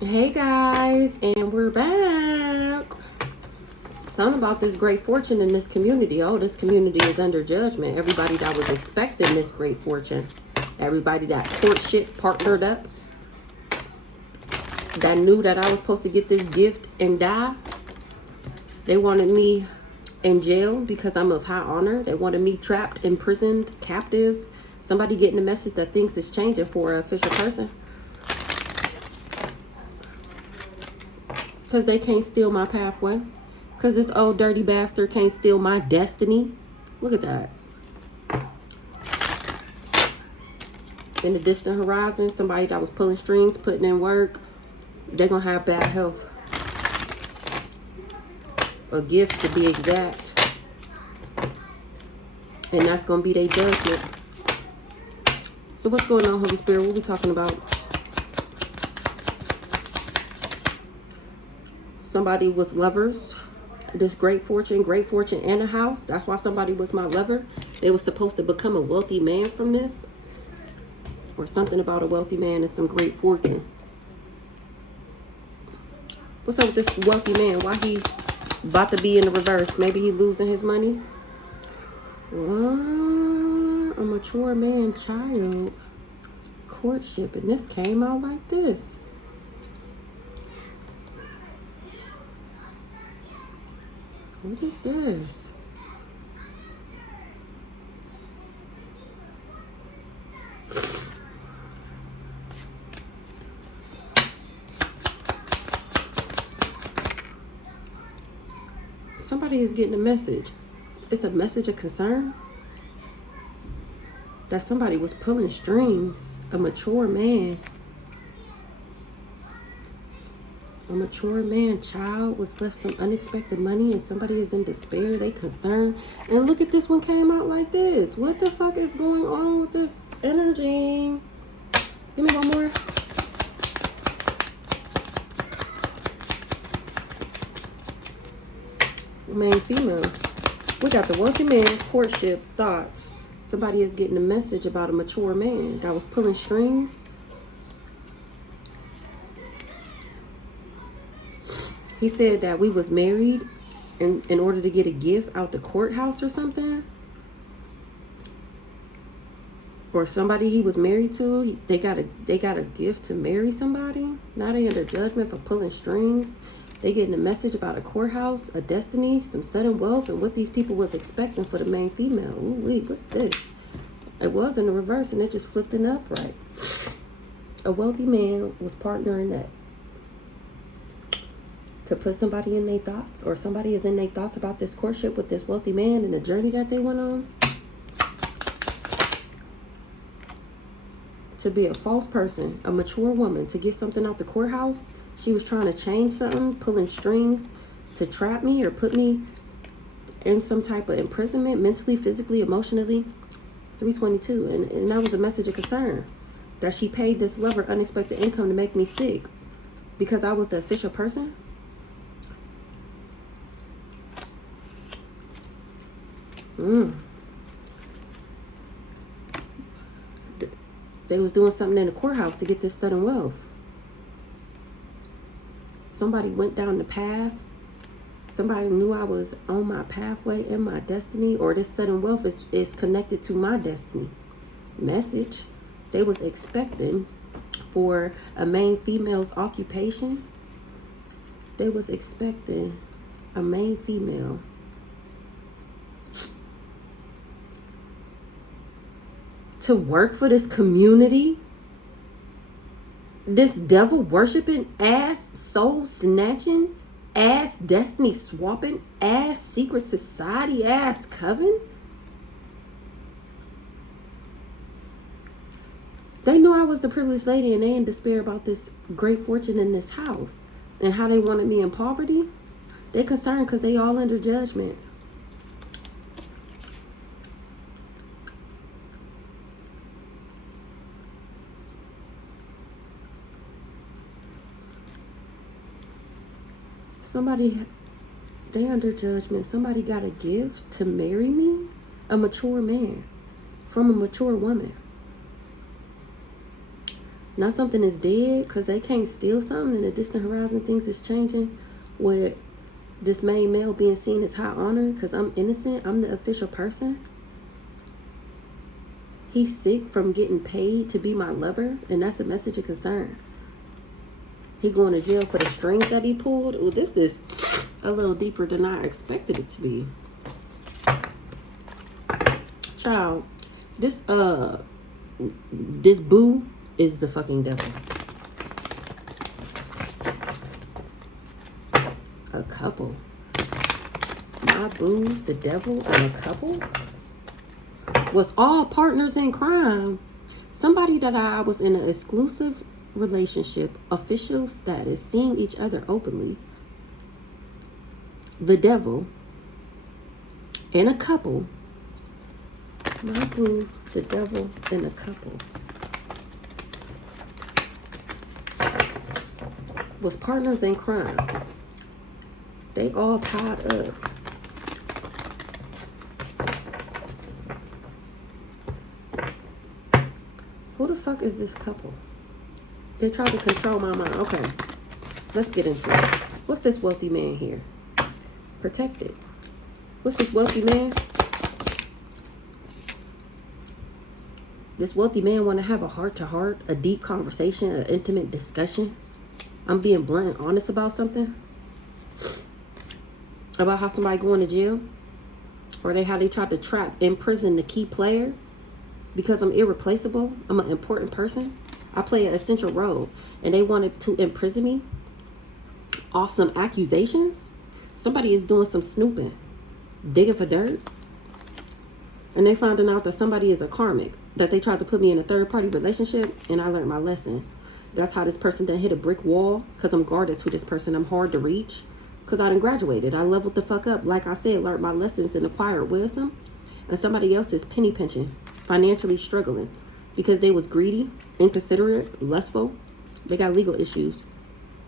Hey guys, and we're back. Something about this great fortune in this community. Oh, this community is under judgment. Everybody that was expecting this great fortune, everybody that court shit partnered up, that knew that I was supposed to get this gift and die. They wanted me in jail because I'm of high honor. They wanted me trapped, imprisoned, captive. Somebody getting a message that things is changing for an official person. Because they can't steal my pathway. Because this old dirty bastard can't steal my destiny. Look at that. In the distant horizon, somebody that was pulling strings, putting in work, they're going to have bad health. A gift to be exact. And that's going to be their judgment. So what's going on, Holy Spirit? What are we talking about? Somebody was lovers. This great fortune and a house. That's why somebody was my lover. They were supposed to become a wealthy man from this. Or something about a wealthy man and some great fortune. What's up with this wealthy man? Why he about to be in the reverse? Maybe he losing his money? What? A mature man, child. Courtship. And this came out like this. What is this? Somebody is getting a message. It's a message of concern. That somebody was pulling strings. A mature man. A mature man, child, was left some unexpected money and somebody is in despair. They concerned. And look at this one came out like this. What the fuck is going on with this energy? Give me one more. Man, female. We got the wealthy man, courtship, thoughts. Somebody is getting a message about a mature man that was pulling strings. He said that we was married in order to get a gift out the courthouse or something. Or somebody he was married to, they got a gift to marry somebody. Now they under judgment for pulling strings. They getting a message about a courthouse, a destiny, some sudden wealth, and what these people was expecting for the main female. Ooh, wait, what's this? It was in the reverse and it just flipped in the upright. A wealthy man was partnering that. To put somebody in their thoughts, or somebody is in their thoughts about this courtship with this wealthy man and the journey that they went on. To be a false person, a mature woman, to get something out the courthouse. She was trying to change something, pulling strings to trap me or put me in some type of imprisonment, mentally, physically, emotionally. 322, and that was a message of concern. That she paid this lover unexpected income to make me sick because I was the official person. They was doing something in the courthouse to get this sudden wealth. Somebody went down the path. Somebody knew I was on my pathway in my destiny, or this sudden wealth is connected to my destiny. Message. They was expecting for a main female's occupation. They was expecting a main female to work for this community, this devil worshiping, ass soul snatching, ass destiny swapping, ass secret society, ass coven. They knew I was the privileged lady and they in despair about this great fortune in this house and how they wanted me in poverty. They concerned because they all under judgment. Somebody, they under judgment. Somebody got a gift to marry me, a mature man, from a mature woman. Not something is dead, because they can't steal something in the distant horizon. Things is changing with this main male being seen as high honor because I'm innocent. I'm the official person. He's sick from getting paid to be my lover, and that's a message of concern. He going to jail for the strings that he pulled. Well, this is a little deeper than I expected it to be. Child, this boo is the fucking devil. A couple. My boo, the devil, and a couple was all partners in crime. Somebody that I was in an exclusive relationship, official status, seeing each other openly. The devil and a couple. My boo, the devil, and a couple was partners in crime. They all tied up. Who the fuck is this couple? They tried to control my mind. Okay, let's get into it. What's this wealthy man here? Protected. What's this wealthy man? This wealthy man want to have a heart-to-heart, a deep conversation, an intimate discussion. I'm being blunt and honest about something. About how somebody going to jail. Or how they tried to trap, imprison the key player. Because I'm irreplaceable. I'm an important person. I play an essential role. And they wanted to imprison me off some accusations. Somebody is doing some snooping. Digging for dirt. And they finding out that somebody is a karmic. That they tried to put me in a third-party relationship. And I learned my lesson. That's how this person done hit a brick wall. Because I'm guarded to this person. I'm hard to reach. Because I done graduated. I leveled the fuck up. Like I said, learned my lessons and acquired wisdom. And somebody else is penny pinching. Financially struggling. Because they was greedy, inconsiderate, lustful. They got legal issues.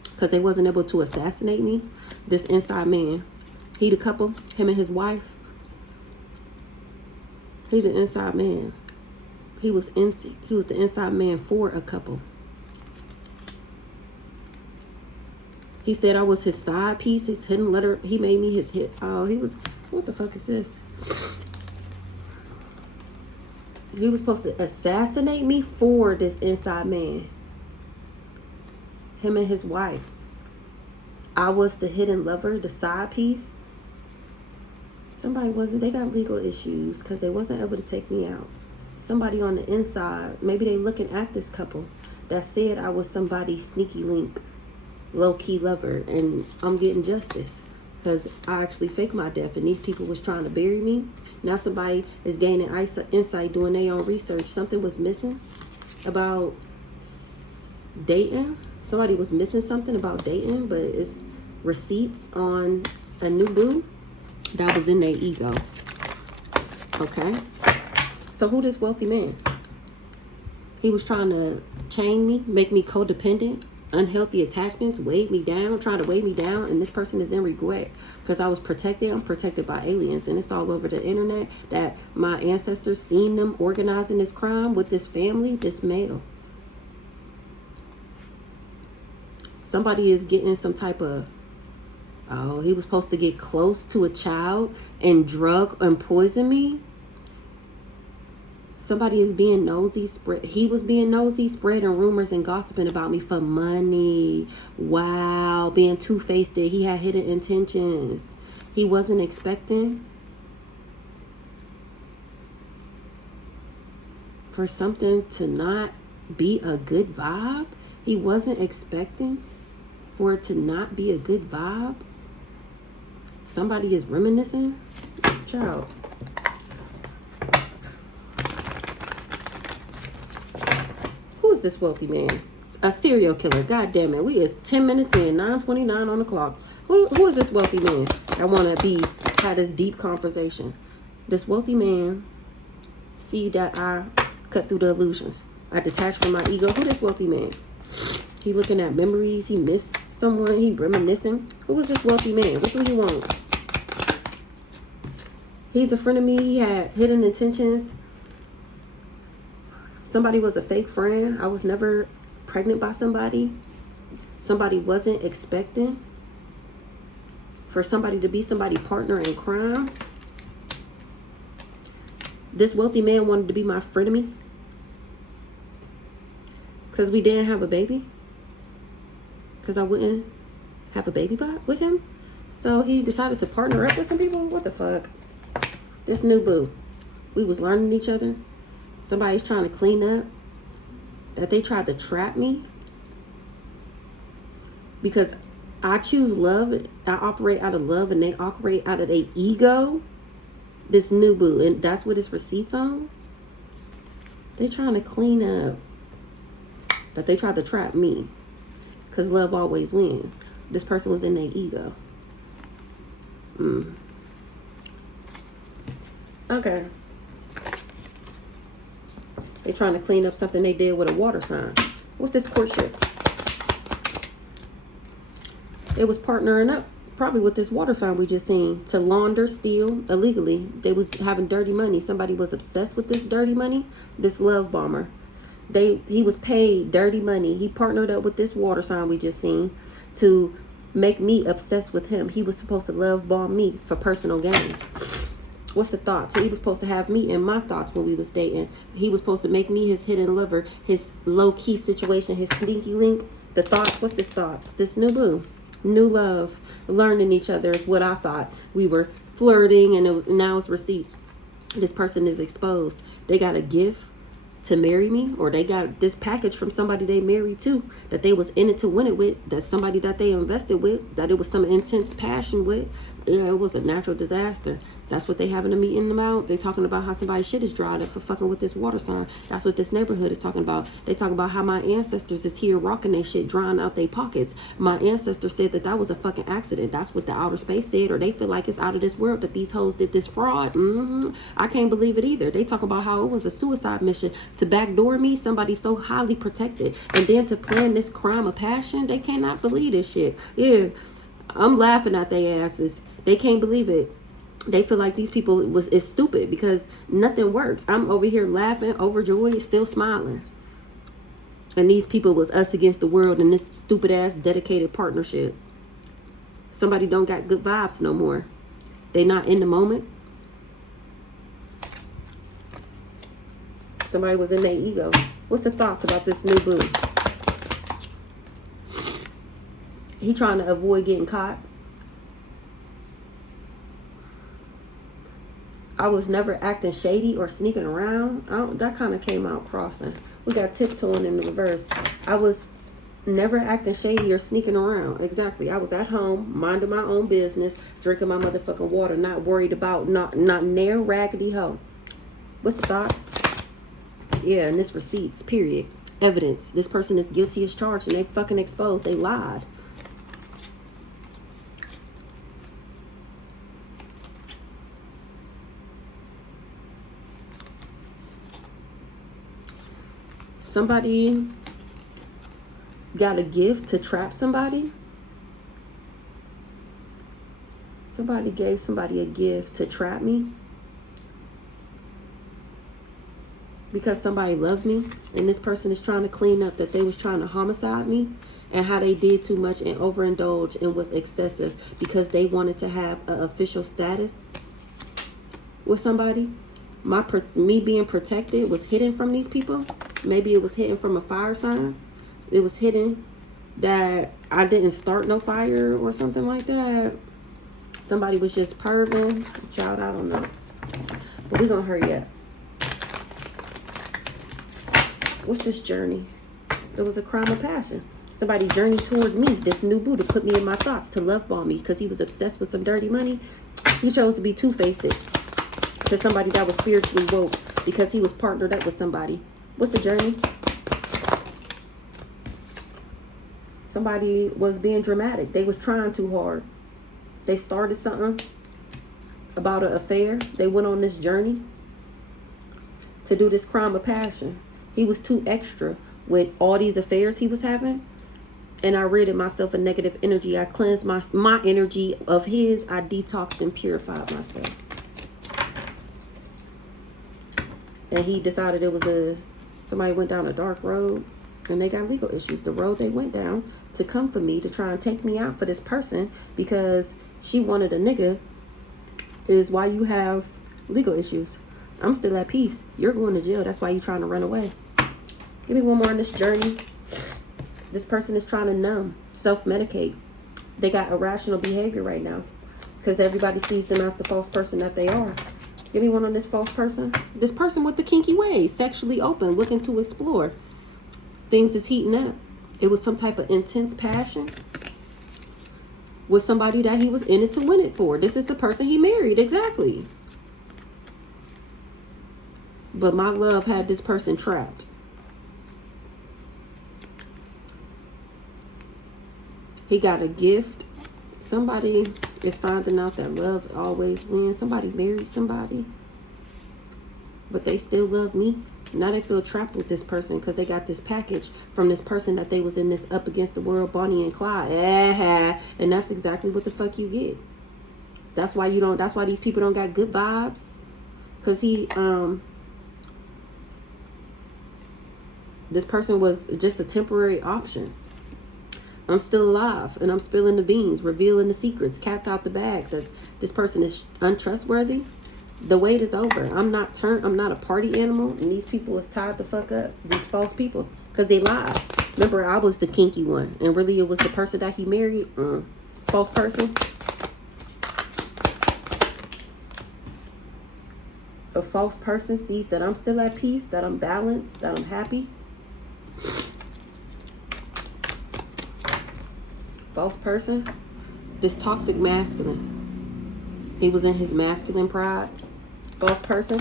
Because they wasn't able to assassinate me. This inside man. He the couple. Him and his wife. He the inside man. He was the inside man for a couple. He said I was his side piece, his hidden letter. He made me his hit. Oh, he was, what the fuck is this? He was supposed to assassinate me for this inside man. Him and his wife. I was the hidden lover, the side piece. Somebody wasn't, they got legal issues because they wasn't able to take me out. Somebody on the inside, maybe they looking at this couple that said I was somebody's sneaky link. Low-key lover, and I'm getting justice because I actually faked my death and these people was trying to bury me. Now somebody is gaining insight, doing their own research. Something was missing about dating. Somebody was missing something about dating, but it's receipts on a new boo that was in their ego. Okay, so who this wealthy man? He was trying to chain me, make me codependent. Unhealthy attachments, weighed me down, trying to weigh me down, and this person is in regret because I was protected. I'm protected by aliens, and it's all over the internet that my ancestors seen them organizing this crime with this family, this male. Somebody is getting some type of, oh, he was supposed to get close to a child and drug and poison me. Somebody is being nosy. He was being nosy, spreading rumors and gossiping about me for money. Wow. Being two-faced. He had hidden intentions. He wasn't expecting for something to not be a good vibe. He wasn't expecting for it to not be a good vibe. Somebody is reminiscing. Child. This wealthy man, a serial killer. God damn it, we is 10 minutes in, 9:29 on the clock. Who is this wealthy man? I want to have this deep conversation. This wealthy man see that I cut through the illusions. I detach from my ego. Who this wealthy man? He looking at memories. He missed someone. He reminiscing. Who is this wealthy man? What do he want? He's a friend of me. He had hidden intentions. Somebody was a fake friend. I was never pregnant by somebody somebody wasn't expecting, for somebody to be somebody's partner in crime. This wealthy man wanted to be my frenemy because we didn't have a baby, because I wouldn't have a baby with him. So he decided to partner up with some people. What the fuck? This new boo. We was learning each other. Somebody's trying to clean up. That they tried to trap me. Because I choose love. I operate out of love and they operate out of their ego. This new boo. And that's what his receipts on. They trying to clean up. That they tried to trap me. Because love always wins. This person was in their ego. Okay. They trying to clean up something they did with a water sign. What's this courtship? It was partnering up probably with this water sign we just seen to launder, steal illegally. They was having dirty money. Somebody was obsessed with this dirty money. This love bomber. He was paid dirty money. He partnered up with this water sign we just seen to make me obsessed with him. He was supposed to love bomb me for personal gain. What's the thoughts? He was supposed to have me in my thoughts when we was dating. He was supposed to make me his hidden lover, his low-key situation, his sneaky link. The thoughts, what's the thoughts? This new boo, new love, learning each other is what I thought. We were flirting and now it's receipts. This person is exposed. They got a gift to marry me, or they got this package from somebody they married to, that they was in it to win it with, that somebody that they invested with, that it was some intense passion with. Yeah, it was a natural disaster. That's what they having a meeting about. They talking about how somebody's shit is dried up for fucking with this water sign. That's what this neighborhood is talking about. They talk about how my ancestors is here rocking their shit, drying out their pockets. My ancestors said that was a fucking accident. That's what the outer space said, or they feel like it's out of this world that these hoes did this fraud. I can't believe it either. They talk about how it was a suicide mission to backdoor me, somebody so highly protected, and then to plan this crime of passion. They cannot believe this shit. Yeah, I'm laughing at their asses. They can't believe it. They feel like these people is stupid because nothing works. I'm over here laughing, overjoyed, still smiling. And these people was us against the world in this stupid ass dedicated partnership. Somebody don't got good vibes no more. They not in the moment. Somebody was in their ego. What's the thoughts about this new boo? He trying to avoid getting caught. I was never acting shady or sneaking around. That kind of came out crossing. We got tiptoeing in the reverse. I was never acting shady or sneaking around. Exactly. I was at home, minding my own business, drinking my motherfucking water, not worried about not near raggedy hoe. What's the thoughts? Yeah, and this receipts, period. Evidence. This person is guilty as charged and they fucking exposed. They lied. Somebody got a gift to trap somebody. Somebody gave somebody a gift to trap me. Because somebody loved me. And this person is trying to clean up that they was trying to homicide me. And how they did too much and overindulged and was excessive. Because they wanted to have an official status with somebody. Me being protected was hidden from these people. Maybe it was hidden from a fire sign. It was hidden that I didn't start no fire or something like that. Somebody was just perving. Child, I don't know. But we're going to hurry up. What's this journey? It was a crime of passion. Somebody journeyed toward me, this new boo, to put me in my thoughts, to love bomb me because he was obsessed with some dirty money. He chose to be two-faced to somebody that was spiritually woke because he was partnered up with somebody. What's the journey? Somebody was being dramatic. They was trying too hard. They started something about an affair. They went on this journey to do this crime of passion. He was too extra with all these affairs he was having. And I ridded myself of negative energy. I cleansed my energy of his. I detoxed and purified myself. And he decided it was somebody went down a dark road. And they got legal issues. The road they went down to come for me, to try and take me out for this person because she wanted a nigga, is why you have legal issues. I'm still at peace. You're going to jail. That's why you're trying to run away. Give me one more on this journey. This person is trying to numb, self-medicate. They got irrational behavior right now because everybody sees them as the false person that they are. Give me one on this false person. This person with the kinky ways, sexually open, looking to explore. Things is heating up. It was some type of intense passion with somebody that he was in it to win it for. This is the person he married, exactly. But my love had this person trapped. He got a gift. Somebody is finding out that love always wins. Somebody married somebody, but they still love me. Now they feel trapped with this person because they got this package from this person that they was in this up against the world, Bonnie and Clyde. And that's exactly what the fuck you get. That's why you don't, that's why these people don't got good vibes. Because this person was just a temporary option. I'm still alive and I'm spilling the beans, revealing the secrets, cats out the bag. That this person is untrustworthy. The wait is over. I'm not a party animal, and these people is tied the fuck up. These false people, because they lied. Remember, I was the kinky one, and really it was the person that he married. False person. A false person sees that I'm still at peace, that I'm balanced, that I'm happy. False person. This toxic masculine. He was in his masculine pride. False person.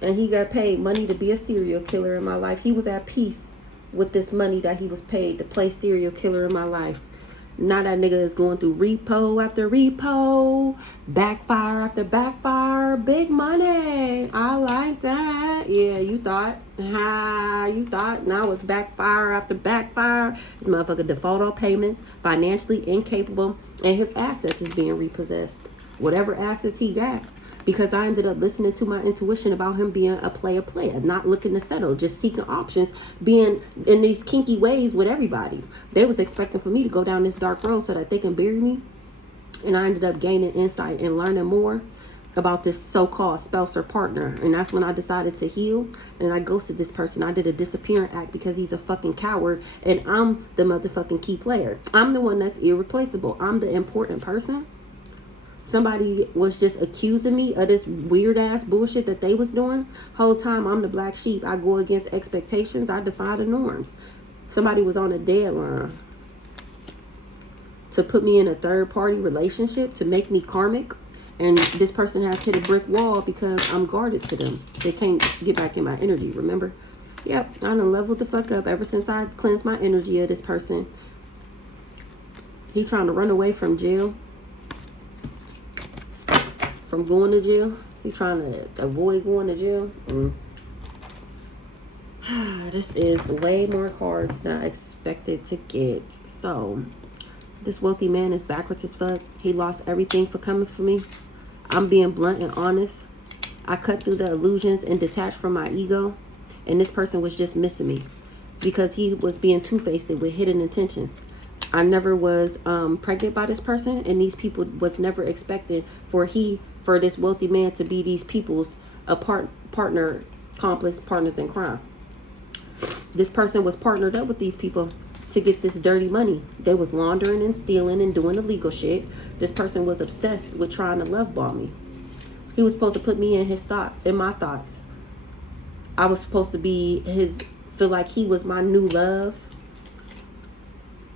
And he got paid money to be a serial killer in my life. He was at peace with this money that he was paid to play serial killer in my life. Now that nigga is going through repo after repo, backfire after backfire, big money. I like that. Yeah, you thought. You thought. Now it's backfire after backfire. This motherfucker default on payments, financially incapable, and his assets is being repossessed. Whatever assets he got. Because I ended up listening to my intuition about him being a player, not looking to settle, just seeking options, being in these kinky ways with everybody. They was expecting for me to go down this dark road so that they can bury me. And I ended up gaining insight and learning more about this so-called spouse or partner. And that's when I decided to heal. And I ghosted this person. I did a disappearing act because he's a fucking coward. And I'm the motherfucking key player. I'm the one that's irreplaceable. I'm the important person. Somebody was just accusing me of this weird ass bullshit that they was doing. Whole time I'm the black sheep. I go against expectations. I defy the norms. Somebody was on a deadline to put me in a third party relationship to make me karmic. And this person has hit a brick wall because I'm guarded to them. They can't get back in my energy, remember? Yep, I done leveled the fuck up ever since I cleansed my energy of this person. He trying to run away from jail. From going to jail. He trying to avoid going to jail. This is way more cards than I expected to get. So, this wealthy man is backwards as fuck. He lost everything for coming for me. I'm being blunt and honest. I cut through the illusions and detached from my ego. And this person was just missing me. Because he was being two-faced with hidden intentions. I never was pregnant by this person. And these people was never expecting for this wealthy man to be these people's partner, accomplice, partners in crime. This person was partnered up with these people to get this dirty money. They was laundering and stealing and doing illegal shit. This person was obsessed with trying to love bomb me. He was supposed to put me in his thoughts, in my thoughts. I was supposed to be feel like he was my new love.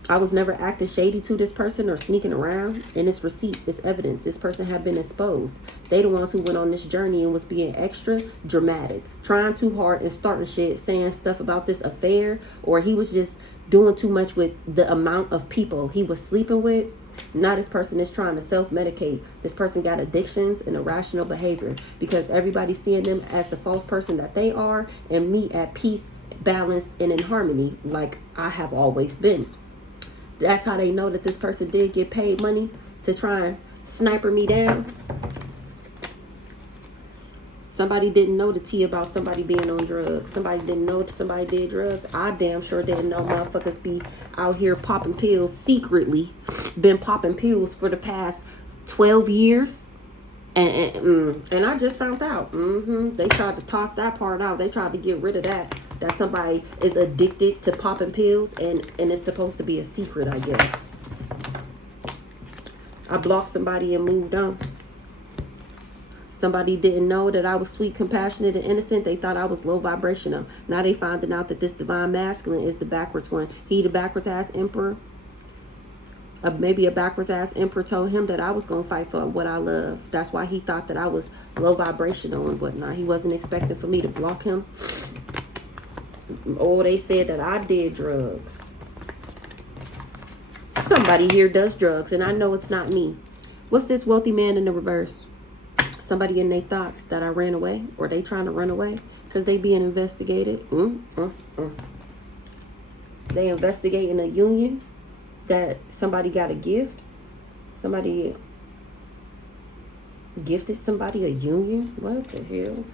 I was never acting shady to this person or sneaking around. And it's receipts, it's evidence. This person had been exposed. They the ones who went on this journey and was being extra dramatic. Trying too hard and starting shit, saying stuff about this affair. Or he was just doing too much with the amount of people he was sleeping with. Now this person is trying to self-medicate. This person got addictions and irrational behavior. Because everybody's seeing them as the false person that they are. And me at peace, balanced, and in harmony like I have always been. That's how they know that this person did get paid money to try and sniper me down. Somebody didn't know the tea about somebody being on drugs. Somebody didn't know somebody did drugs. I damn sure didn't know motherfuckers be out here popping pills secretly. Been popping pills for the past 12 years. And I just found out. They tried to toss that part out. They tried to get rid of that. That somebody is addicted to popping pills. And it's supposed to be a secret, I guess. I blocked somebody and moved on. Somebody didn't know that I was sweet, compassionate, and innocent. They thought I was low vibrational. Now they finding out that this divine masculine is the backwards one. He the backwards ass emperor. Maybe a backwards ass emperor told him that I was going to fight for what I love. That's why he thought that I was low vibrational and whatnot. He wasn't expecting for me to block him. Oh, they said that I did drugs. Somebody here does drugs, and I know it's not me. What's this wealthy man in the reverse? Somebody in their thoughts that I ran away, or they trying to run away because they being investigated. They investigating a union that somebody got a gift. Somebody gifted somebody a union. What the hell?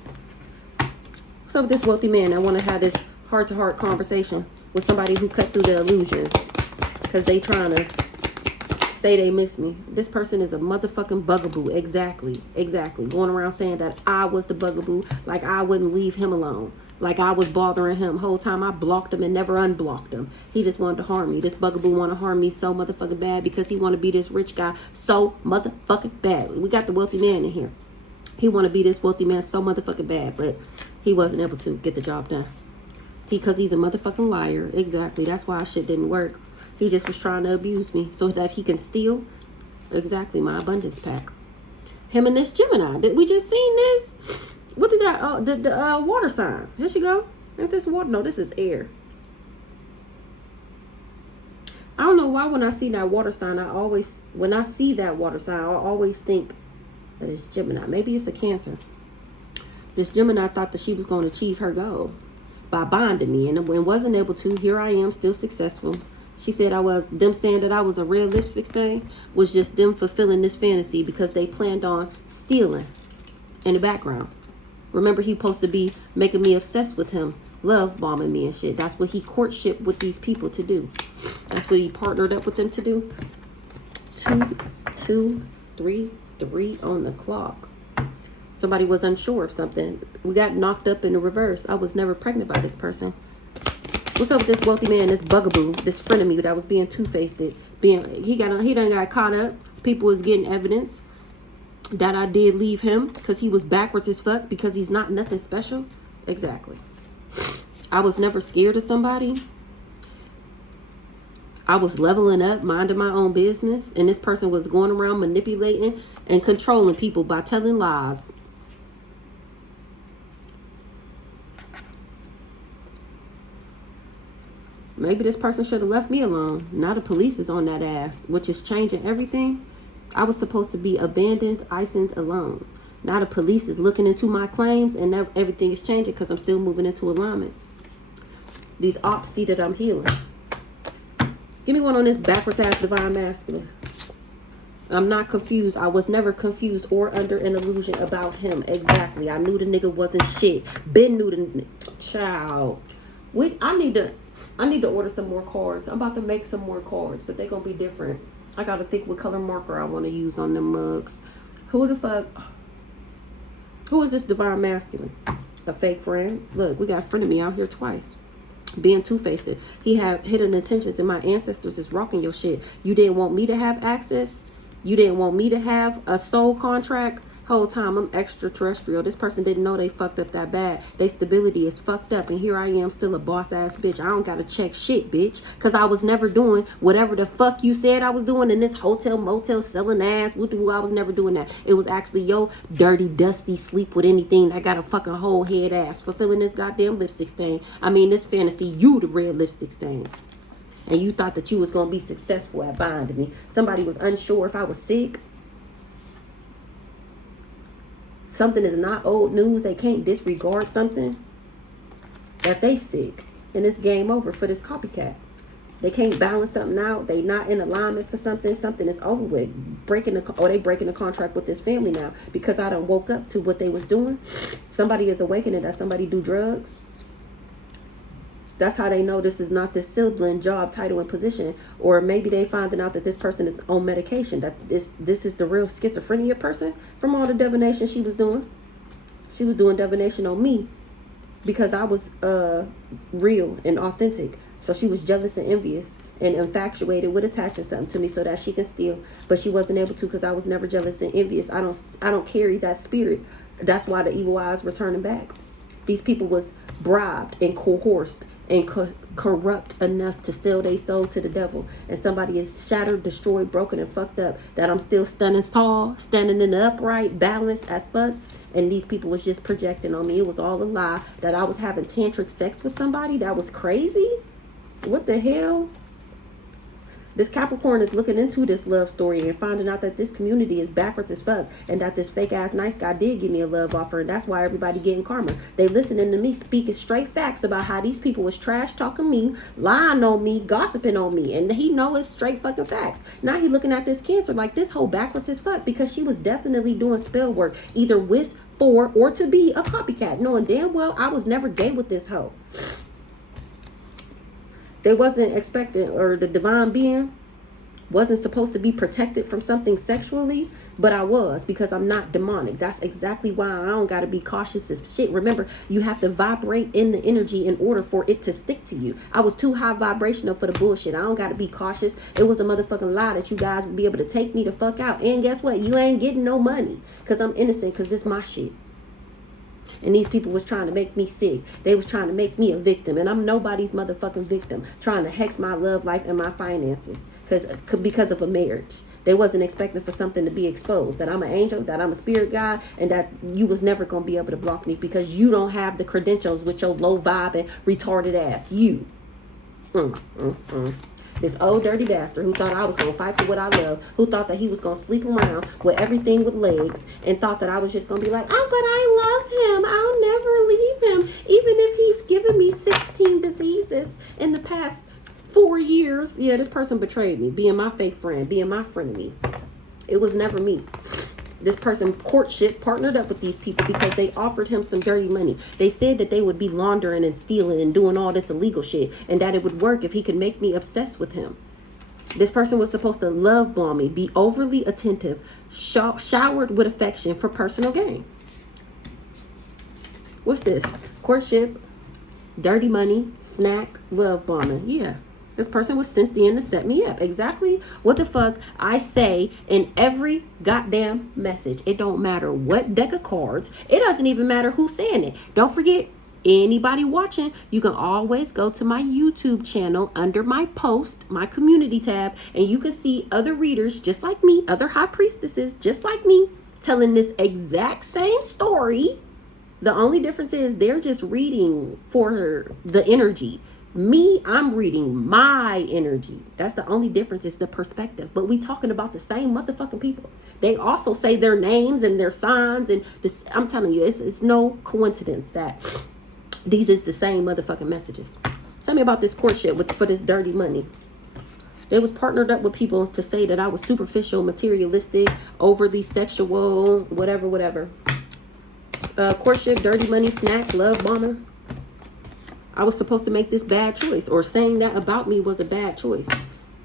What's up with this wealthy man? I want to have this heart-to-heart conversation with somebody who cut through the illusions because they trying to say they miss me. This person is a motherfucking bugaboo. Exactly. Going around saying that I was the bugaboo, like I wouldn't leave him alone, like I was bothering him whole time. I blocked him and never unblocked him. He just wanted to harm me. This bugaboo want to harm me so motherfucking bad because he want to be this rich guy so motherfucking bad. We got the wealthy man in here. He want to be this wealthy man so motherfucking bad, but he wasn't able to get the job done because he's a motherfucking liar. Exactly. That's why shit didn't work. He just was trying to abuse me so that he can steal exactly my abundance pack. Him and this Gemini. Did we just seen this? What is that? Oh, the water sign. Here she go. Ain't this water? No, this is air. I don't know why when I see that water sign, I always think that it's Gemini. Maybe it's a Cancer. This Gemini thought that she was going to achieve her goal by bonding me and wasn't able to. Here I am, still successful. She said them saying that I was a red lipstick stain was just them fulfilling this fantasy because they planned on stealing in the background. Remember, he supposed to be making me obsessed with him, love bombing me and shit. That's what he courtship with these people to do. That's what he partnered up with them to do. 2, 2, 3, 3 on the clock. Somebody was unsure of something. We got knocked up in the reverse. I was never pregnant by this person. What's up with this wealthy man, this bugaboo, this friend of me that was being two-faced? He done got caught up. People was getting evidence that I did leave him because he was backwards as fuck because he's not nothing special. Exactly. I was never scared of somebody. I was leveling up, minding my own business, and this person was going around manipulating and controlling people by telling lies. Maybe this person should have left me alone. Now the police is on that ass, which is changing everything. I was supposed to be abandoned, isolated, alone. Now the police is looking into my claims, and now everything is changing because I'm still moving into alignment. These ops see that I'm healing. Give me one on this backwards ass divine masculine. I'm not confused. I was never confused or under an illusion about him. Exactly. I knew the nigga wasn't shit. Been knew the child. I need to order some more cards. I'm about to make some more cards, but they're gonna be different. I gotta think what color marker I want to use on them mugs. Who the fuck? Who is this divine masculine? A fake friend? Look, we got a friend of me out here twice. Being two-faced. He had hidden intentions, and my ancestors is rocking your shit. You didn't want me to have access. You didn't want me to have a soul contract. Whole time I'm extraterrestrial. This person didn't know they fucked up that bad. They stability is fucked up, and here I am still a boss ass bitch. I don't gotta check shit, bitch, because I was never doing whatever the fuck you said I was doing in this hotel motel selling ass. I was never doing that. It was actually yo dirty dusty sleep with anything that got a fucking whole head ass fulfilling this goddamn lipstick stain. I mean this fantasy, you the red lipstick stain. And you thought that you was gonna be successful at binding me. Somebody was unsure if I was sick. Something is not old news. They can't disregard something that they sick. And it's game over for this copycat. They can't balance something out. They not in alignment for something. Something is over with. They breaking the contract with this family now because I done woke up to what they was doing. Somebody is awakening that somebody do drugs. That's how they know this is not this sibling job, title, and position. Or maybe they finding out that this person is on medication. That this is the real schizophrenia person from all the divination she was doing. She was doing divination on me because I was real and authentic. So she was jealous and envious and infatuated with attaching something to me so that she can steal. But she wasn't able to because I was never jealous and envious. I don't carry that spirit. That's why the evil eyes were turning back. These people was bribed and coerced and corrupt enough to sell their soul to the devil. And somebody is shattered, destroyed, broken, and fucked up. That I'm still standing tall, standing in the upright, balanced as fuck. And these people was just projecting on me. It was all a lie. That I was having tantric sex with somebody. That was crazy. What the hell? This Capricorn is looking into this love story and finding out that this community is backwards as fuck, and that this fake ass nice guy did give me a love offer, and that's why everybody getting karma. They listening to me speaking straight facts about how these people was trash talking me, lying on me, gossiping on me, and he know it's straight fucking facts. Now he looking at this Cancer like this whole backwards as fuck because she was definitely doing spell work, either with, for, or to be a copycat, knowing damn well I was never gay with this hoe. They wasn't expecting, or the divine being wasn't supposed to be protected from something sexually, but I was, because I'm not demonic. That's exactly why I don't got to be cautious as shit. Remember, you have to vibrate in the energy in order for it to stick to you. I was too high vibrational for the bullshit. I don't got to be cautious. It was a motherfucking lie that you guys would be able to take me the fuck out. And guess what? You ain't getting no money because I'm innocent, because this my shit. And these people was trying to make me sick. They was trying to make me a victim. And I'm nobody's motherfucking victim. Trying to hex my love life and my finances. Because of a marriage. They wasn't expecting for something to be exposed. That I'm an angel. That I'm a spirit guide. And that you was never going to be able to block me. Because you don't have the credentials with your low vibe and retarded ass. You. This old dirty bastard who thought I was going to fight for what I love, who thought that he was going to sleep around with everything with legs, and thought that I was just going to be like, oh, but I love him. I'll never leave him. Even if he's given me 16 diseases in the past 4 years. Yeah, this person betrayed me, being my fake friend, being my frenemy. It was never me. This person courtship partnered up with these people because they offered him some dirty money. They said that they would be laundering and stealing and doing all this illegal shit, and that it would work if he could make me obsessed with him. This person was supposed to love bomb me, be overly attentive, showered with affection for personal gain. What's this? Courtship, dirty money, snack, love bombing. Yeah. This person was sent in to set me up. Exactly what the fuck I say in every goddamn message. It don't matter what deck of cards. It doesn't even matter who's saying it. Don't forget, anybody watching, you can always go to my YouTube channel under my post, my community tab, and you can see other readers just like me, other high priestesses just like me, telling this exact same story. The only difference is they're just reading for the energy. Me, I'm reading my energy. That's the only difference, is the perspective. But we talking about the same motherfucking people. They also say their names and their signs, and this, I'm telling you, it's no coincidence that these is the same motherfucking messages. Tell me about this courtship for this dirty money. They was partnered up with people to say that I was superficial, materialistic, overly sexual, whatever. Courtship, dirty money, snack, love bombing. I was supposed to make this bad choice, or saying that about me was a bad choice.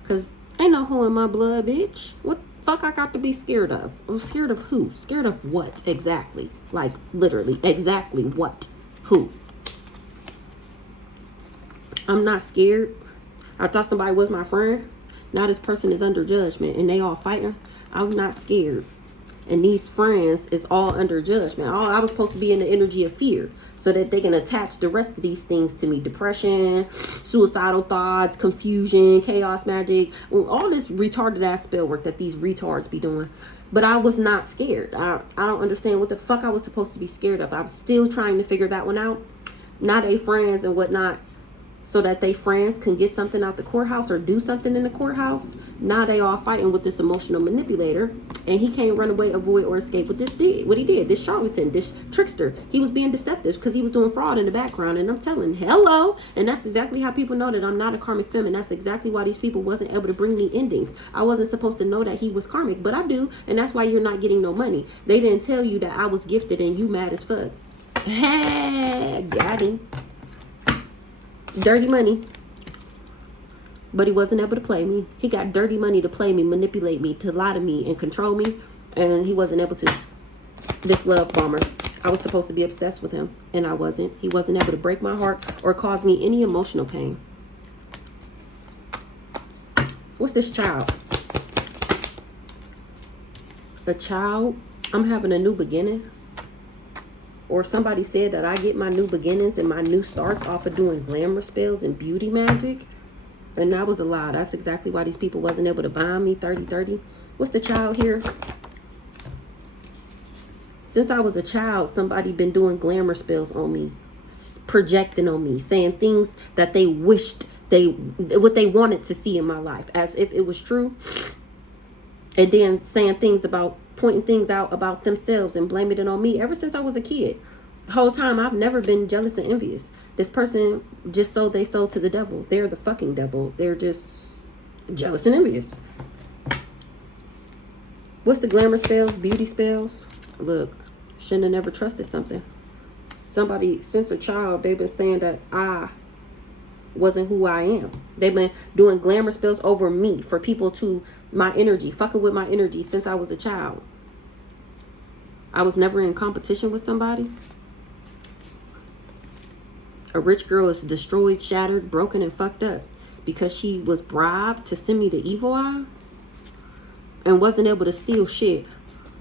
Because ain't no hoe in my blood, bitch. What the fuck I got to be scared of? I'm scared of who? Scared of what exactly? Like, literally, exactly what? Who? I'm not scared. I thought somebody was my friend. Now this person is under judgment and they all fighting. I'm not scared. And these friends is all under judgment. I was supposed to be in the energy of fear so that they can attach the rest of these things to me. Depression, suicidal thoughts, confusion, chaos magic, all this retarded ass spell work that these retards be doing. But I was not scared. I don't understand what the fuck I was supposed to be scared of. I'm still trying to figure that one out. Now they friends and whatnot so that they friends can get something out the courthouse or do something in the courthouse. Now they all fighting with this emotional manipulator, and he can't run away, avoid, or escape what he did. This charlatan, this trickster, he was being deceptive because he was doing fraud in the background. And I'm telling, hello, and that's exactly how people know that I'm not a karmic femme, and that's exactly why these people wasn't able to bring me endings. I wasn't supposed to know that he was karmic, but I do, and that's why you're not getting no money. They didn't tell you that I was gifted and you mad as fuck. Hey, got him. Dirty money. But he wasn't able to play me. He got dirty money to play me, manipulate me, to lie to me, and control me. And he wasn't able to. This love bomber. I was supposed to be obsessed with him, and I wasn't. He wasn't able to break my heart or cause me any emotional pain. What's this child? A child? I'm having a new beginning. Or somebody said that I get my new beginnings and my new starts off of doing glamour spells and beauty magic. And that was a lie. That's exactly why these people wasn't able to buy me 30-30. What's the child here? Since I was a child, somebody been doing glamour spells on me, projecting on me, saying things that they wished what they wanted to see in my life, as if it was true. And then saying things about, pointing things out about themselves and blaming it on me ever since I was a kid. The whole time I've never been jealous and envious. This person just sold their soul to the devil. They're the fucking devil. They're just jealous and envious. What's the glamour spells, beauty spells? Look, shouldn't have never trusted something. Somebody, since a child, they've been saying that I wasn't who I am. They've been doing glamour spells over me for people to, my energy, fucking with my energy since I was a child. I was never in competition with somebody. A rich girl is destroyed, shattered, broken, and fucked up because she was bribed to send me the evil eye and wasn't able to steal shit.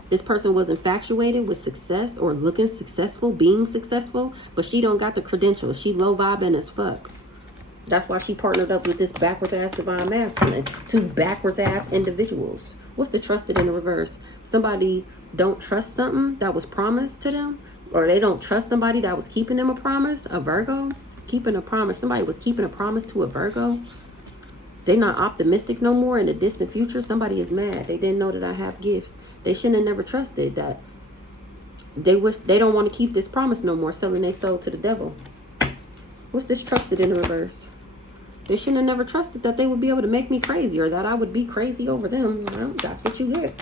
This person was infatuated with success or looking successful, being successful, but she don't got the credentials. She low vibing as fuck. That's why she partnered up with this backwards ass divine masculine. Two backwards ass individuals. What's the trusted in the reverse? Somebody don't trust something that was promised to them, or they don't trust somebody that was keeping them a promise. A Virgo keeping a promise. Somebody was keeping a promise to a Virgo. They're not optimistic no more in the distant future. Somebody is mad. They didn't know that I have gifts. They shouldn't have never trusted that. They don't want to keep this promise no more, selling their soul to the devil. What's this trusted in the reverse? They shouldn't have never trusted that they would be able to make me crazy or that I would be crazy over them. Well, that's what you get.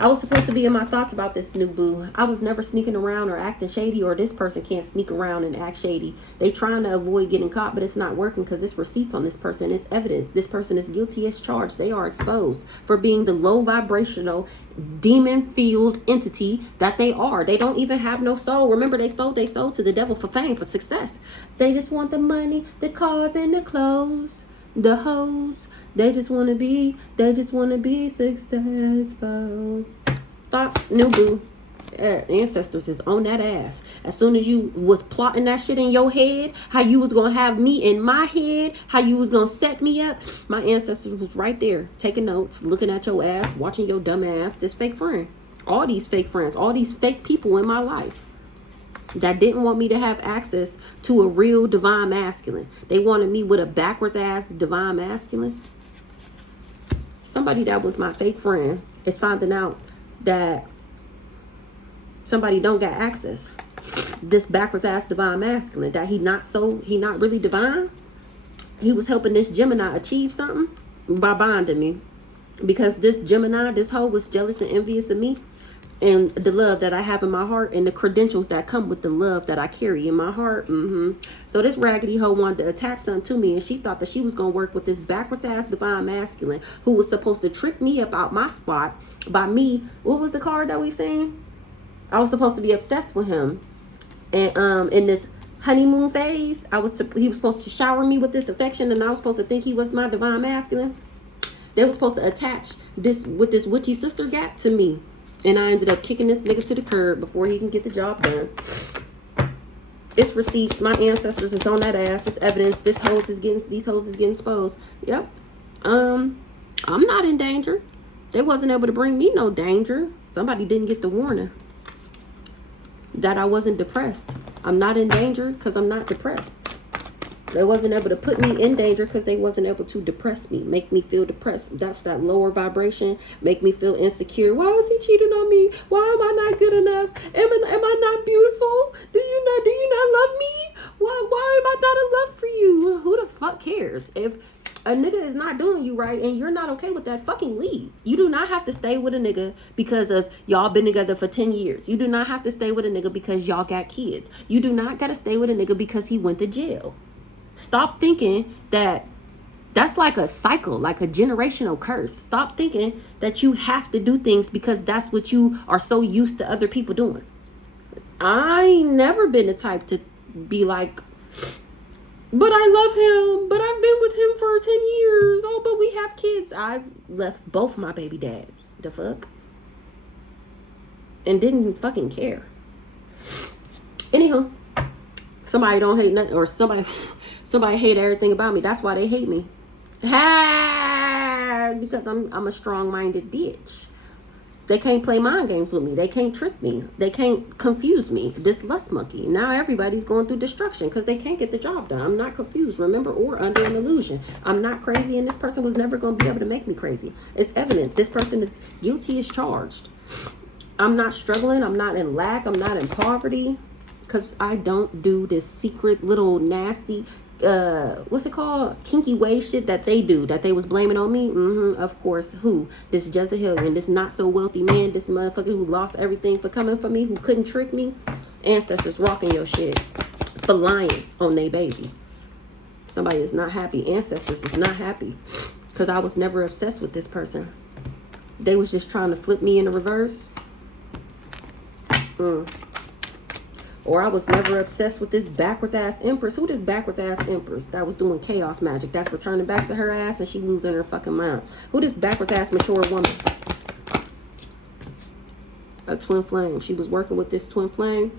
I was supposed to be in my thoughts about this new boo. I was never sneaking around or acting shady, or this person can't sneak around and act shady. They trying to avoid getting caught, but it's not working because it's receipts on this person. It's evidence. This person is guilty as charged. They are exposed for being the low vibrational, demon-filled entity that they are. They don't even have no soul. Remember, they sold their soul to the devil for fame, for success. They just want the money, the cars, and the clothes, the hoes. They just want to be successful. Thoughts, new boo. Ancestors is on that ass. As soon as you was plotting that shit in your head, how you was going to have me in my head, how you was going to set me up, my ancestors was right there, taking notes, looking at your ass, watching your dumb ass, this fake friend. All these fake friends, all these fake people in my life that didn't want me to have access to a real divine masculine. They wanted me with a backwards ass divine masculine. Somebody that was my fake friend is finding out that somebody don't got access. This backwards ass divine masculine, that he not really divine. He was helping this Gemini achieve something by bonding me. Because this Gemini, this hoe, was jealous and envious of me and the love that I have in my heart and the credentials that come with the love that I carry in my heart. So this raggedy hoe wanted to attach something to me, and she thought that she was going to work with this backwards ass divine masculine who was supposed to trick me up out my spot by me. What was the card that we seen? I was supposed to be obsessed with him. And in this honeymoon phase, he was supposed to shower me with this affection, and I was supposed to think he was my divine masculine. They were supposed to attach this with this witchy sister gap to me. And I ended up kicking this nigga to the curb before he can get the job done. It's receipts. My ancestors is on that ass. It's evidence. These hoes is getting exposed. Yep. I'm not in danger. They wasn't able to bring me no danger. Somebody didn't get the warning that I wasn't depressed. I'm not in danger because I'm not depressed. They wasn't able to put me in danger because they wasn't able to depress me, make me feel depressed. That's that lower vibration, make me feel insecure. Why was he cheating on me? Why am I not good enough? Am I not beautiful? Do you not love me? Why am I not in love for you? Who the fuck cares? If a nigga is not doing you right and you're not okay with that, fucking leave. You do not have to stay with a nigga because of y'all been together for 10 years. You do not have to stay with a nigga because y'all got kids. You do not gotta stay with a nigga because he went to jail. Stop thinking that that's like a cycle, like a generational curse. Stop thinking that you have to do things because that's what you are so used to other people doing. I ain't never been the type to be like, but I love him, but I've been with him for 10 years. Oh, but we have kids. I've left both my baby dads. The fuck? And didn't fucking care. Anyhow, somebody don't hate nothing, or somebody hate everything about me. That's why they hate me. Because I'm a strong-minded bitch. They can't play mind games with me. They can't trick me. They can't confuse me. This lust monkey. Now everybody's going through destruction because they can't get the job done. I'm not confused, remember, or under an illusion. I'm not crazy, and this person was never going to be able to make me crazy. It's evidence. This person is guilty as charged. I'm not struggling. I'm not in lack. I'm not in poverty because I don't do this secret little nasty what's it called, kinky way shit that they do, that they was blaming on me. Of course. Who? This Jezebelian, this not so wealthy man, this motherfucker who lost everything for coming for me, who couldn't trick me. Ancestors rocking your shit for lying on they baby. Somebody is not happy. Ancestors is not happy because I was never obsessed with this person. They was just trying to flip me in the reverse. Or I was never obsessed with this backwards ass empress. Who this backwards ass empress that was doing chaos magic? That's returning back to her ass and she losing her fucking mind. Who this backwards ass mature woman? A twin flame. She was working with this twin flame.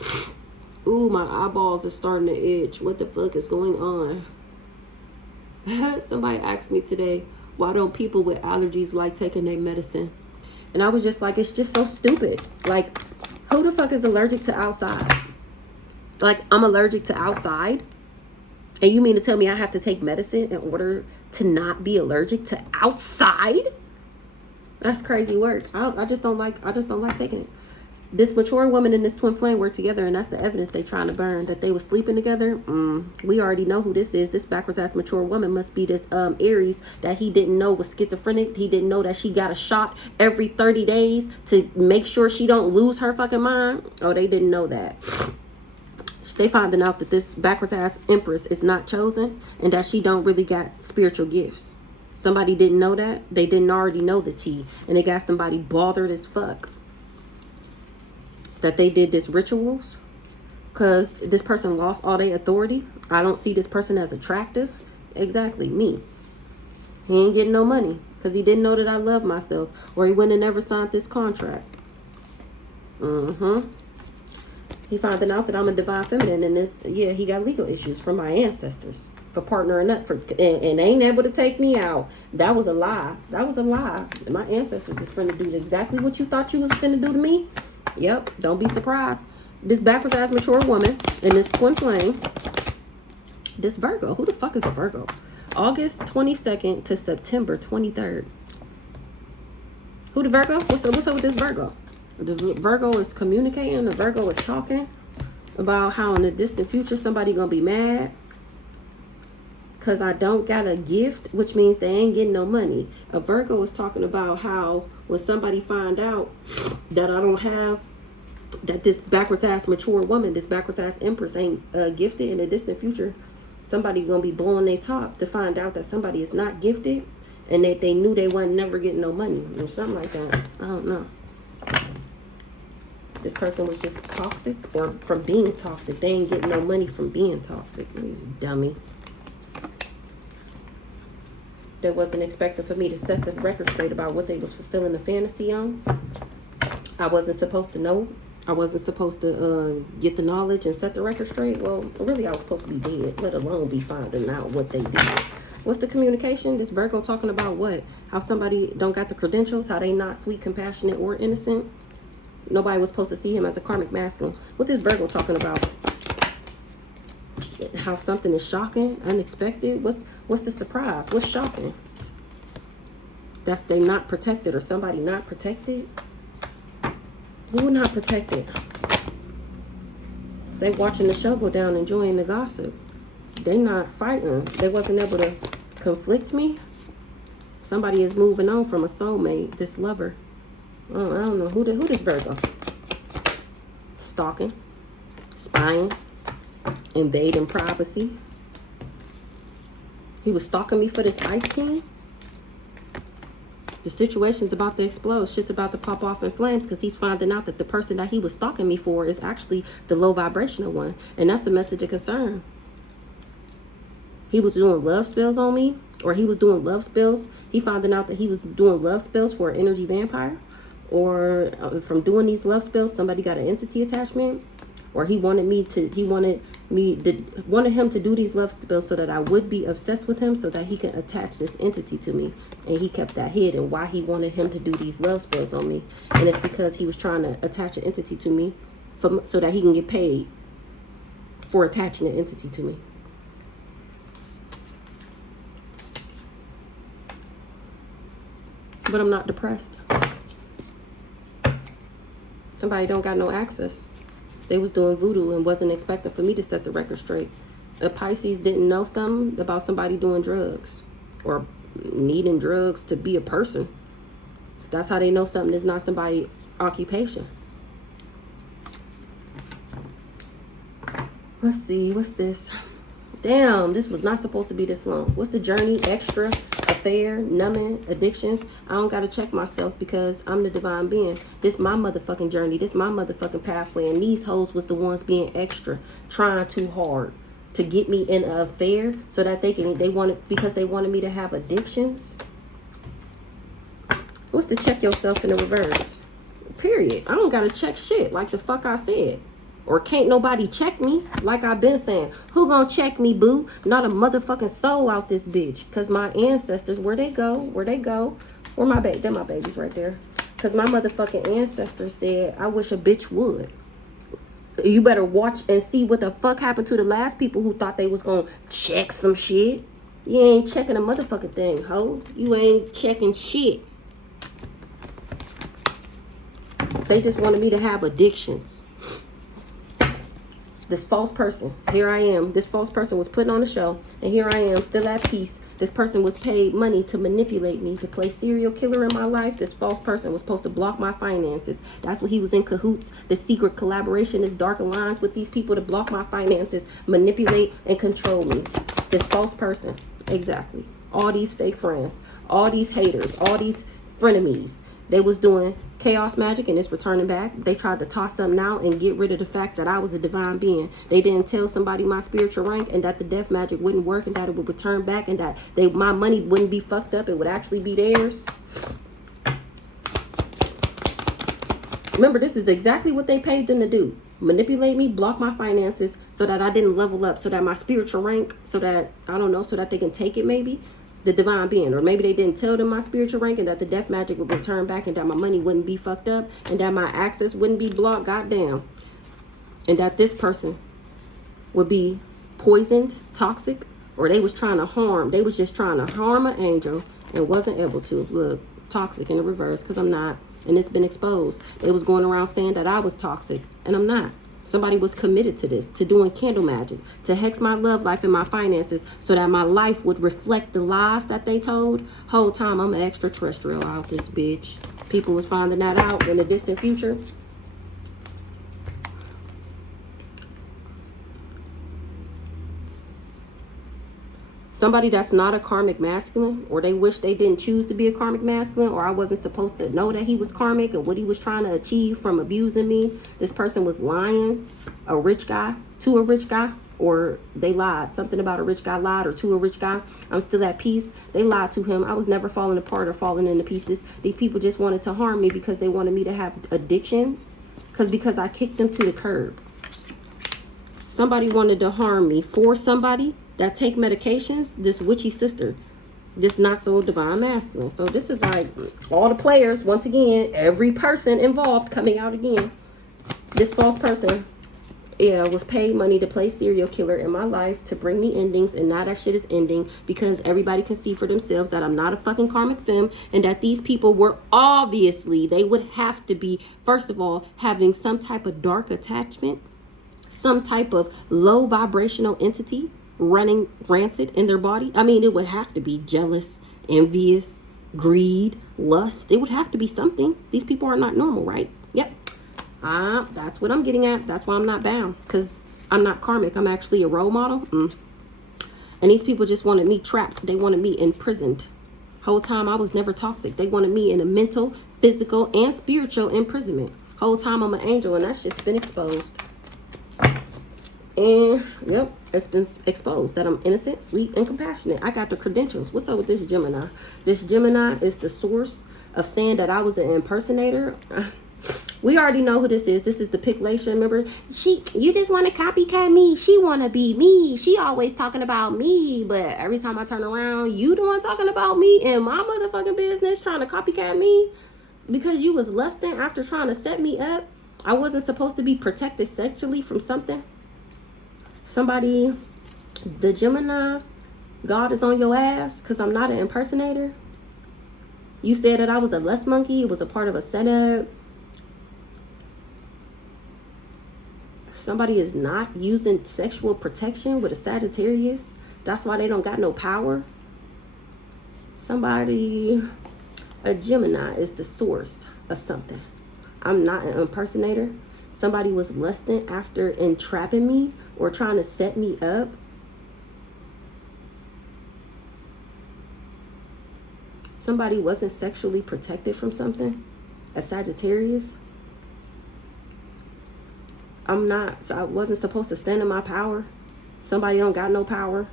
Ooh, my eyeballs are starting to itch. What the fuck is going on? Somebody asked me today, why don't people with allergies like taking their medicine? And I was just like, it's just so stupid. Like, who the fuck is allergic to outside? Like, I'm allergic to outside? And you mean to tell me I have to take medicine in order to not be allergic to outside? That's crazy work. I just don't like taking it. This mature woman and this twin flame work together, and that's the evidence they trying to burn, that they were sleeping together. We already know who this is. This backwards ass mature woman must be this Aries that he didn't know was schizophrenic. He didn't know that she got a shot every 30 days to make sure she don't lose her fucking mind. Oh, they didn't know that. They finding out that this backwards ass empress is not chosen and that she don't really got spiritual gifts. Somebody didn't know that. They didn't already know the tea, and they got somebody bothered as fuck that they did this rituals because this person lost all their authority. I don't see this person as attractive. Exactly, me. He ain't getting no money because he didn't know that I love myself, or he wouldn't have never signed this contract. He finding out that I'm a divine feminine, and this, yeah, he got legal issues from my ancestors for partnering up and ain't able to take me out. That was a lie. That was a lie. My ancestors is finna do exactly what you thought you was finna do to me. Yep, don't be surprised. This backwards ass mature woman and this twin flame, this Virgo. Who the fuck is a Virgo? August 22nd to September 23rd. Who the Virgo? What's up with this Virgo? The Virgo is communicating. The Virgo is talking about how in the distant future somebody gonna be mad because I don't got a gift, which means they ain't getting no money. A Virgo is talking about how when somebody find out that I don't have, that this backwards ass mature woman, this backwards ass empress ain't gifted in the distant future, somebody gonna be blowing their top to find out that somebody is not gifted and that they knew they wasn't never getting no money or something like that. I don't know. This person was just toxic, or from being toxic. They ain't getting no money from being toxic. You dummy. They wasn't expecting for me to set the record straight about what they was fulfilling the fantasy on. I wasn't supposed to know. I wasn't supposed to get the knowledge and set the record straight. Well, really, I was supposed to be dead, let alone be finding out what they did. What's the communication? This Virgo talking about what? How somebody don't got the credentials, how they not sweet, compassionate, or innocent. Nobody was supposed to see him as a karmic masculine. What this Virgo talking about? how something is shocking, unexpected. What's the surprise? What's shocking? That's they not protected or somebody not protected. Who not protected? They watching the show go down, enjoying the gossip. They not fighting. They wasn't able to conflict me. Somebody is moving on from a soulmate, this lover. I don't know who this Virgo. Stalking, spying, invading privacy. He was stalking me for this Ice King. The situation's about to explode. Shit's about to pop off in flames because he's finding out that the person that he was stalking me for is actually the low vibrational one. And that's a message of concern. He was doing love spells on me, or he was doing love spells. He finding out that he was doing love spells for an energy vampire, or from doing these love spells, somebody got an entity attachment, or he wanted him to do these love spells so that I would be obsessed with him, so that he can attach this entity to me. And he kept that hidden, why he wanted him to do these love spells on me. And it's because he was trying to attach an entity to me so that he can get paid for attaching an entity to me. But I'm not depressed. Somebody don't got no access. They was doing voodoo and wasn't expecting for me to set the record straight. A Pisces didn't know something about somebody doing drugs or needing drugs to be a person. That's how they know something is not somebody's occupation. Let's see, what's this? Damn, this was not supposed to be this long. What's the journey? Extra, affair, numbing, addictions. I don't got to check myself because I'm the divine being. This my motherfucking journey. This my motherfucking pathway. And these hoes was the ones being extra, trying too hard to get me in an affair so that because they wanted me to have addictions. What's the check yourself in the reverse? Period. I don't got to check shit like the fuck I said. Or can't nobody check me, like I've been saying. Who gonna check me, boo? Not a motherfucking soul out this bitch. Because my ancestors, where they go? Where my baby? They're my babies right there. Because my motherfucking ancestors said, I wish a bitch would. You better watch and see what the fuck happened to the last people who thought they was gonna check some shit. You ain't checking a motherfucking thing, ho. You ain't checking shit. They just wanted me to have addictions. This false person, here I am. This false person was putting on a show, and here I am, still at peace. This person was paid money to manipulate me, to play serial killer in my life. This false person was supposed to block my finances. That's what he was in cahoots. The secret collaboration, this dark alliance with these people to block my finances, manipulate and control me. This false person, exactly. All these fake friends, all these haters, all these frenemies. They was doing chaos magic and it's returning back. They tried to toss something out and get rid of the fact that I was a divine being. They didn't tell somebody my spiritual rank and that the death magic wouldn't work and that it would return back and that my money wouldn't be fucked up. It would actually be theirs. Remember, this is exactly what they paid them to do. Manipulate me, block my finances so that I didn't level up, so that my spiritual rank, so that, I don't know, so that they can take it maybe. The divine being, or maybe they didn't tell them my spiritual rank and that the death magic would return back and that my money wouldn't be fucked up and that my access wouldn't be blocked, goddamn, and that this person would be poisoned, toxic, or they was just trying to harm an angel and wasn't able to. Look, toxic in the reverse, because I'm not, and it's been exposed. They was going around saying that I was toxic and I'm not. Somebody was committed to this, to doing candle magic, to hex my love life and my finances so that my life would reflect the lies that they told. Whole time I'm an extraterrestrial out this bitch. People was finding that out in the distant future. Somebody that's not a karmic masculine, or they wish they didn't choose to be a karmic masculine, or I wasn't supposed to know that he was karmic and what he was trying to achieve from abusing me. This person was lying, to a rich guy, or they lied. Something about a rich guy lied, or to a rich guy. I'm still at peace. They lied to him. I was never falling apart or falling into pieces. These people just wanted to harm me because they wanted me to have addictions, because I kicked them to the curb. Somebody wanted to harm me for somebody that take medications, this witchy sister, this not so divine masculine. So this is like all the players, once again, every person involved coming out again. This false person Yeah, was paid money to play serial killer in my life to bring me endings, and now that shit is ending because everybody can see for themselves that I'm not a fucking karmic femme, and that these people were obviously, they would have to be, first of all, having some type of dark attachment, some type of low vibrational entity running rancid in their body. I mean, it would have to be jealous, envious, greed, lust. It would have to be something. These people are not normal, right? Yep. That's what I'm getting at. That's why I'm not bound, because I'm not karmic. I'm actually a role model. And these people just wanted me trapped. They wanted me imprisoned. Whole time I was never toxic. They wanted me in a mental, physical, and spiritual imprisonment. Whole time I'm an angel, and that shit's been exposed. And yep, it's been exposed that I'm innocent, sweet, and compassionate. I got the credentials. What's up with this Gemini? This Gemini is the source of saying that I was an impersonator. We already know who this is. This is the Picklation. Remember, you just want to copycat me. She want to be me. She always talking about me. But every time I turn around, you the one talking about me in my motherfucking business, trying to copycat me. Because you was lusting after trying to set me up. I wasn't supposed to be protected sexually from something. Somebody, the Gemini, God is on your ass because I'm not an impersonator. You said that I was a lust monkey. It was a part of a setup. Somebody is not using sexual protection with a Sagittarius. That's why they don't got no power. Somebody, a Gemini is the source of something. I'm not an impersonator. Somebody was lusting after entrapping me or trying to set me up. Somebody wasn't sexually protected from something. A Sagittarius. So I wasn't supposed to stand in my power. Somebody don't got no power.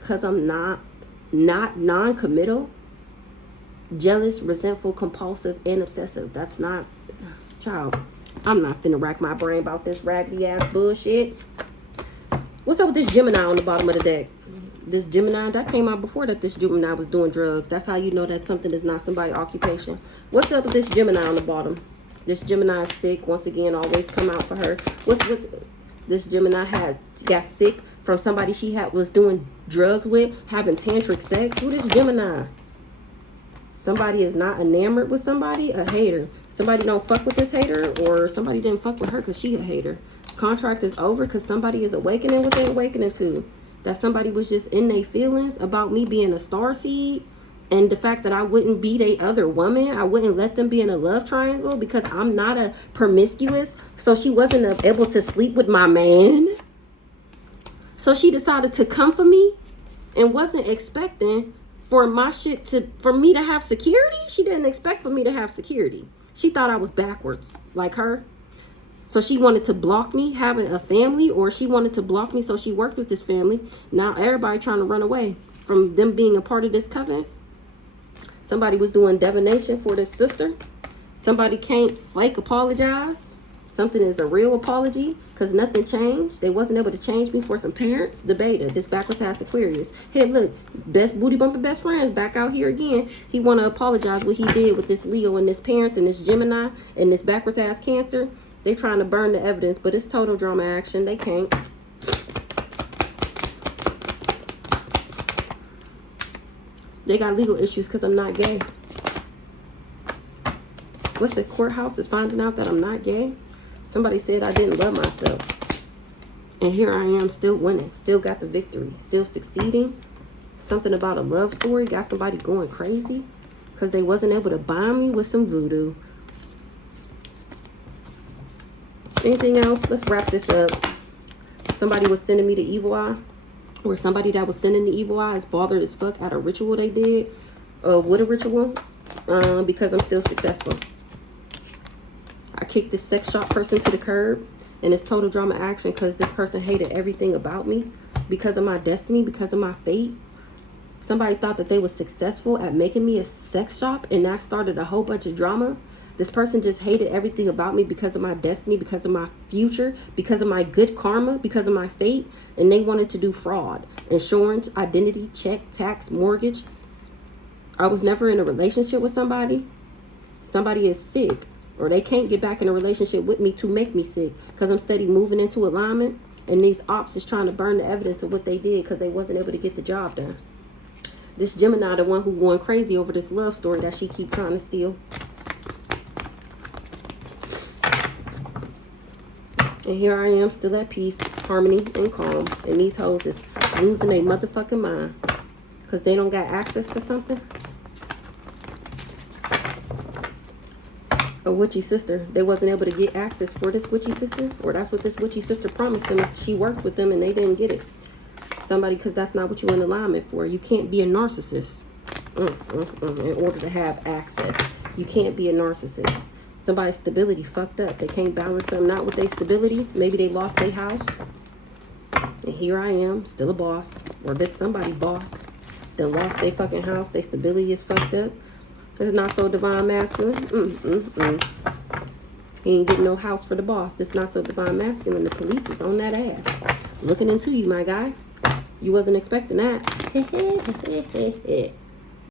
Because I'm not non-committal, jealous, resentful, compulsive, and obsessive. That's not, child. I'm not finna rack my brain about this raggedy ass bullshit. What's up with this Gemini on the bottom of the deck? This Gemini, that came out before that this Gemini was doing drugs. That's how you know that something is not somebody's occupation. What's up with this Gemini on the bottom? This Gemini is sick. Once again, always come out for her. What's this Gemini got sick from somebody she was doing drugs with, having tantric sex? Who this Gemini? Somebody is not enamored with somebody, a hater. Somebody don't fuck with this hater, or somebody didn't fuck with her because she a hater. Contract is over because somebody is awakening what they're awakening to. That somebody was just in their feelings about me being a starseed, and the fact that I wouldn't be the other woman. I wouldn't let them be in a love triangle because I'm not a promiscuous. So she wasn't able to sleep with my man. So she decided to come for me and wasn't expecting for me to have security. She didn't expect for me to have security. She thought I was backwards like her. So she wanted to block me having a family, or she wanted to block me so she worked with this family. Now everybody trying to run away from them being a part of this covenant. Somebody was doing divination for this sister. Somebody can't fake apologize. Something is a real apology because nothing changed. They wasn't able to change me for some parents. The beta, this backwards ass Aquarius. Hey, look, best booty bumping best friends back out here again. He want to apologize what he did with this Leo and this parents and this Gemini and this backwards ass Cancer. They trying to burn the evidence, but it's total drama action. They can't. They got legal issues because I'm not gay. What's the courthouse is finding out that I'm not gay? Somebody said I didn't love myself. And here I am still winning. Still got the victory. Still succeeding. Something about a love story got somebody going crazy because they wasn't able to bind me with some voodoo. Anything else? Let's wrap this up. Somebody was sending me the evil eye. Or somebody that was sending the evil eye is bothered as fuck at a ritual they did. With a ritual. Because I'm still successful. I kicked this sex shop person to the curb. And it's total drama action because this person hated everything about me. Because of my destiny. Because of my fate. Somebody thought that they was successful at making me a sex shop. And that started a whole bunch of drama. This person just hated everything about me because of my destiny, because of my future, because of my good karma, because of my fate. And they wanted to do fraud, insurance, identity, check, tax, mortgage. I was never in a relationship with somebody. Somebody is sick Or they can't get back in a relationship with me to make me sick because I'm steady moving into alignment. And these ops is trying to burn the evidence of what they did because they wasn't able to get the job done. This Gemini, the one who going crazy over this love story that she keep trying to steal. And here I am, still at peace, harmony, and calm. And these hoes is losing their motherfucking mind because they don't got access to something. A witchy sister. They wasn't able to get access for this witchy sister. Or that's what this witchy sister promised them if she worked with them and they didn't get it. Somebody, because that's not what you're in alignment for. You can't be a narcissist in order to have access. You can't be a narcissist. Somebody's stability fucked up. They can't balance something out with their stability. Maybe they lost their house. And here I am, still a boss. Or this somebody boss. They lost their fucking house. Their stability is fucked up. It's not so divine masculine. He ain't getting no house for the boss. This not so divine masculine. The police is on that ass. Looking into you, my guy. You wasn't expecting that.